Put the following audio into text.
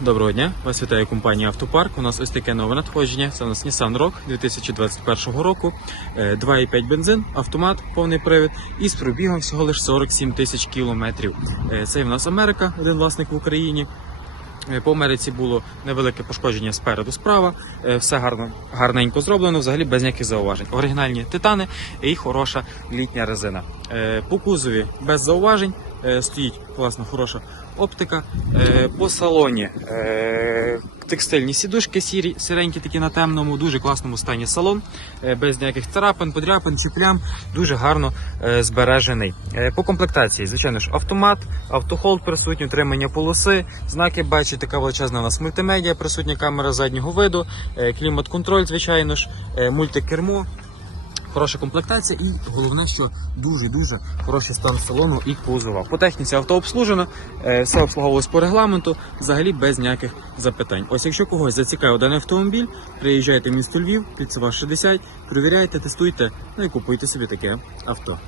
Доброго дня, вас вітає компанія Автопарк. У нас ось таке нове надходження. Це у нас Nissan Rogue 2021 року. Е, 2,5 бензин, автомат, повний привід і з пробігом всього лише 47 тисяч кілометрів. Е, Це в нас Америка, один власник в Україні. Е, По Америці було невелике пошкодження спереду справа. Е, Все гарно, гарненько зроблено, взагалі без ніяких зауважень. Оригінальні титани і хороша літня резина. Е, По кузові без зауважень. Е, Стоїть класна, хороша оптика. Е, По салоні е, текстильні сідушки сірі, сіренькі такі на темному, дуже класному стані салон, без ніяких царапин, подряпин чи плям, дуже гарно збережений. По комплектації, звичайно ж, автомат, автохолд присутній, утримання полоси, знаки бачить, така величезна у нас мультимедіа, присутня камера заднього виду, клімат-контроль, звичайно ж, мультикермо. Хороша комплектація і головне, що дуже-дуже хороший стан салону і кузова. По техніці авто обслужено, е, все обслуговувалось по регламенту, взагалі без ніяких запитань. Ось якщо когось зацікавив даний автомобіль, приїжджайте в місто Львів, Кільцева 60, перевіряйте, тестуйте, ну і купуйте собі таке авто.